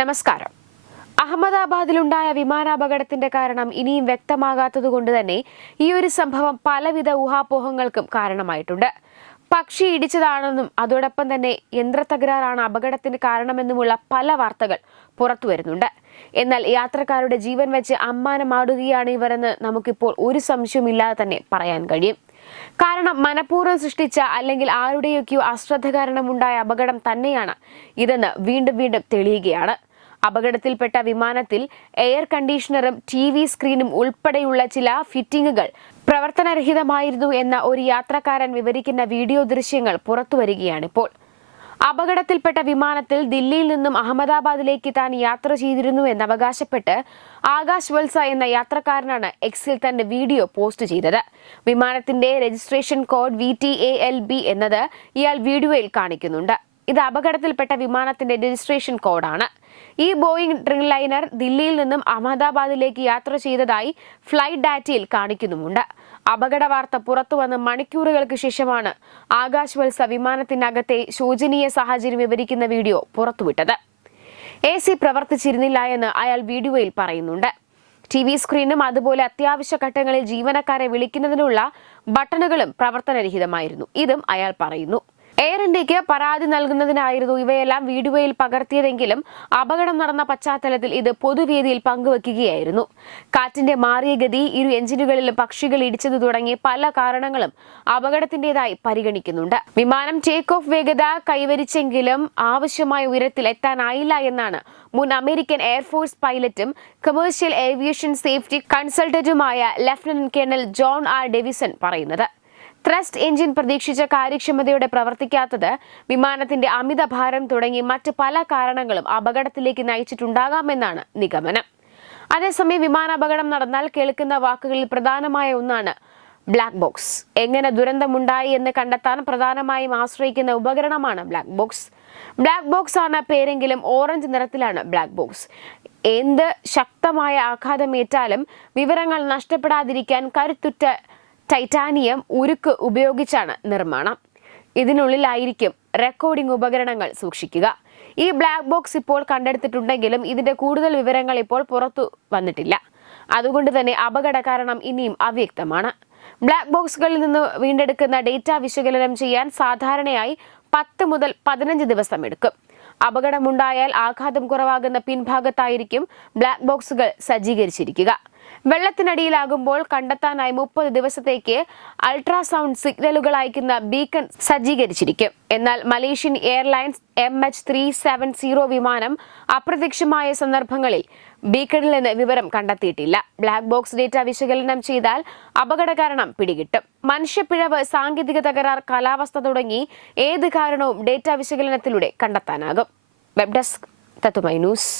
നമസ്കാരം. അഹമ്മദാബാദിലുണ്ടായ വിമാനാപകടത്തിന്റെ കാരണം ഇനിയും വ്യക്തമാകാത്തതുകൊണ്ട് തന്നെ ഈ ഒരു സംഭവം പലവിധ ഊഹാപോഹങ്ങൾക്കും കാരണമായിട്ടുണ്ട്. പക്ഷി ഇടിച്ചതാണെന്നും അതോടൊപ്പം തന്നെ യന്ത്രത്തകരാറാണ് അപകടത്തിന് കാരണമെന്നുമുള്ള പല വാർത്തകൾ പുറത്തു വരുന്നുണ്ട്. എന്നാൽ യാത്രക്കാരുടെ ജീവൻ വെച്ച് അമ്മാനമാടുകയാണ് ഇവരെന്ന് നമുക്കിപ്പോൾ ഒരു സംശയവുമില്ലാതെ തന്നെ പറയാൻ കഴിയും. കാരണം മനഃപൂർവം സൃഷ്ടിച്ച അല്ലെങ്കിൽ ആരുടെയൊക്കെയോ അശ്രദ്ധ കാരണമുണ്ടായ അപകടം തന്നെയാണ് ഇതെന്ന് വീണ്ടും വീണ്ടും തെളിയുകയാണ്. അപകടത്തിൽപ്പെട്ട വിമാനത്തിൽ എയർ കണ്ടീഷണറും ടി വി സ്ക്രീനും ഉൾപ്പെടെയുള്ള ചില ഫിറ്റിംഗുകൾ പ്രവർത്തനരഹിതമായിരുന്നു എന്ന ഒരു യാത്രക്കാരൻ വിവരിക്കുന്ന വീഡിയോ ദൃശ്യങ്ങൾ പുറത്തുവരികയാണിപ്പോൾ. അപകടത്തിൽപ്പെട്ട വിമാനത്തിൽ ദില്ലിയിൽ നിന്നും അഹമ്മദാബാദിലേക്ക് താൻ യാത്ര ചെയ്തിരുന്നു എന്ന് അവകാശപ്പെട്ട് ആകാശ് വത്സ എന്ന യാത്രക്കാരനാണ് എക്സിൽ തന്റെ വീഡിയോ പോസ്റ്റ് ചെയ്തത്. വിമാനത്തിന്റെ registration code V L B എന്നത് ഇയാൾ വീഡിയോയിൽ കാണിക്കുന്നുണ്ട്. ഇത് അപകടത്തിൽപ്പെട്ട വിമാനത്തിന്റെ രജിസ്ട്രേഷൻ കോഡാണ്. ഈ ബോയിംഗ് ഡ്രിങ് ലൈനർ ദില്ലിയിൽ നിന്നും അഹമ്മദാബാദിലേക്ക് യാത്ര ചെയ്തതായി ഫ്ലൈറ്റ് ഡാറ്റയിൽ കാണിക്കുന്നുമുണ്ട്. അപകട വാർത്ത പുറത്തുവന്ന് മണിക്കൂറുകൾക്ക് ശേഷമാണ് ആകാശ് വത്സ വിമാനത്തിനകത്തെ ശോചനീയ സാഹചര്യം വിവരിക്കുന്ന വീഡിയോ പുറത്തുവിട്ടത്. എ സി പ്രവർത്തിച്ചിരുന്നില്ല എന്ന് അയാൾ വീഡിയോയിൽ പറയുന്നുണ്ട്. ടി വി സ്ക്രീനും അതുപോലെ അത്യാവശ്യ ഘട്ടങ്ങളിൽ ജീവനക്കാരെ വിളിക്കുന്നതിനുള്ള ബട്ടണുകളും പ്രവർത്തനരഹിതമായിരുന്നു. ഇതും അയാൾ പറയുന്നു. എയർ ഇന്ത്യയ്ക്ക് പരാതി നൽകുന്നതിനായിരുന്നു ഇവയെല്ലാം വീഡിയോയിൽ പകർത്തിയതെങ്കിലും അപകടം നടന്ന പശ്ചാത്തലത്തിൽ ഇത് പൊതുവേദിയിൽ പങ്കുവെക്കുകയായിരുന്നു. കാറ്റിന്റെ മാറിയ ഗതി ഇരു എഞ്ചിനുകളിലും പക്ഷികൾ ഇടിച്ചത് തുടങ്ങി പല കാരണങ്ങളും അപകടത്തിന്റേതായി പരിഗണിക്കുന്നുണ്ട്. വിമാനം ടേക്ക് ഓഫ് വേഗത കൈവരിച്ചെങ്കിലും ആവശ്യമായ ഉയരത്തിൽ എത്താനായില്ല എന്നാണ് മുൻ അമേരിക്കൻ എയർഫോഴ്സ് പൈലറ്റും commercial aviation safety കൺസൾട്ടന്റുമായ lieutenant colonel John R Davison പറയുന്നത്. ത്രസ്റ്റ് എഞ്ചിൻ പ്രതീക്ഷിച്ച കാര്യക്ഷമതയോടെ പ്രവർത്തിക്കാത്തത് വിമാനത്തിന്റെ അമിത ഭാരം തുടങ്ങി മറ്റ് പല കാരണങ്ങളും അപകടത്തിലേക്ക് നയിച്ചിട്ടുണ്ടാകാമെന്നാണ് നിഗമനം. അതേസമയം വിമാനാപകടം നടന്നാൽ കേൾക്കുന്ന വാക്കുകളിൽ പ്രധാനമായ ഒന്നാണ് ബ്ലാക്ക് ബോക്സ് എങ്ങനെ ദുരന്തമുണ്ടായി എന്ന് കണ്ടെത്താൻ പ്രധാനമായും ആശ്രയിക്കുന്ന ഉപകരണമാണ് ബ്ലാക്ക് ബോക്സ് ബ്ലാക്ക് ബോക്സ് ആണ് പേരെങ്കിലും ഓറഞ്ച് നിറത്തിലാണ് ബ്ലാക്ക് ബോക്സ് എന്ത് ശക്തമായ ആഘാതമേറ്റാലും വിവരങ്ങൾ നഷ്ടപ്പെടാതിരിക്കാൻ കരുത്തുറ്റ ടൈറ്റാനിയം ഉരുക്ക് ഉപയോഗിച്ചാണ് നിർമ്മാണം. ഇതിനുള്ളിലായിരിക്കും റെക്കോർഡിംഗ് ഉപകരണങ്ങൾ സൂക്ഷിക്കുക. ഈ ബ്ലാക്ക് ബോക്സ് ഇപ്പോൾ കണ്ടെടുത്തിട്ടുണ്ടെങ്കിലും ഇതിന്റെ കൂടുതൽ വിവരങ്ങൾ ഇപ്പോൾ പുറത്തു വന്നിട്ടില്ല. അതുകൊണ്ട് തന്നെ അപകട കാരണം ഇനിയും അവ്യക്തമാണ്. ബ്ലാക്ക് ബോക്സുകളിൽ നിന്ന് വീണ്ടെടുക്കുന്ന ഡേറ്റ വിശകലനം ചെയ്യാൻ സാധാരണയായി പത്ത് മുതൽ പതിനഞ്ച് ദിവസം എടുക്കും അപകടമുണ്ടായാൽ ആഘാതം കുറവാകുന്ന പിൻഭാഗത്തായിരിക്കും ബ്ലാക്ക് ബോക്സുകൾ സജ്ജീകരിച്ചിരിക്കുക. വെള്ളത്തിനടിയിലാകുമ്പോൾ കണ്ടെത്താനായി മുപ്പത് ദിവസത്തേക്ക് അൾട്രാസൗണ്ട് സിഗ്നലുകൾ അയക്കുന്ന ബീക്കൺ സജ്ജീകരിച്ചിരിക്കും. എന്നാൽ Malaysian airlines M H three seven zero വിമാനം അപ്രത്യക്ഷമായ സന്ദർഭങ്ങളിൽ ബീക്കണിൽ നിന്ന് വിവരം കണ്ടെത്തിയിട്ടില്ല. ബ്ലാക്ക് ബോക്സ് ഡേറ്റ വിശകലനം ചെയ്താൽ അപകട കാരണം പിടികിട്ടും. മനുഷ്യപ്പിഴവ് സാങ്കേതിക തകരാർ കാലാവസ്ഥ തുടങ്ങി ഏത് കാരണവും ഡേറ്റ വിശകലനത്തിലൂടെ കണ്ടെത്താനാകും. വെബ് ഡെസ്ക് തത്തുമൈ ന്യൂസ്